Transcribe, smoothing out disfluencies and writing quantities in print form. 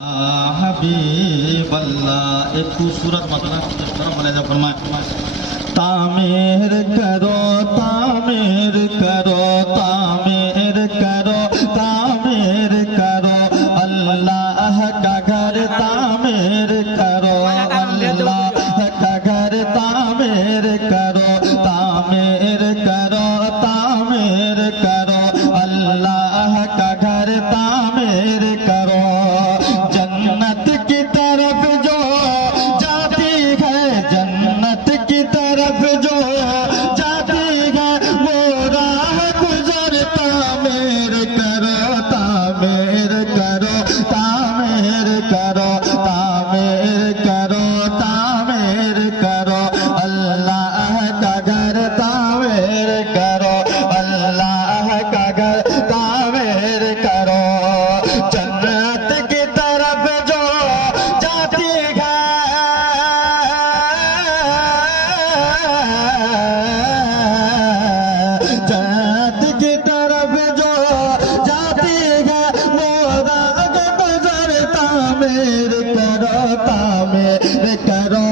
हबीब अल्लाह एक खूबसूरत मतलब बने जा फरमाए तामीर करो तामीर करो तामीर करो तामीर करो अल्लाह का घर तामीर करो अल्लाह का घर तामीर करो तामीर करो तामीर करो अल्लाह का घर तामीर करो जन्नत की तरफ जो जाती है जन्नत की तरफ जो जाती है वो राह गुजर तामीर करो तामीर करो तामीर करो तामीर करो तामीर करो अल्लाह का घर तामीर करो अल्लाह का घर तामीर करो जन्नत की तरफ जो जाती है जन्नत की तरफ जो जाती है वो राह गुजर तामीर करो तामीर करो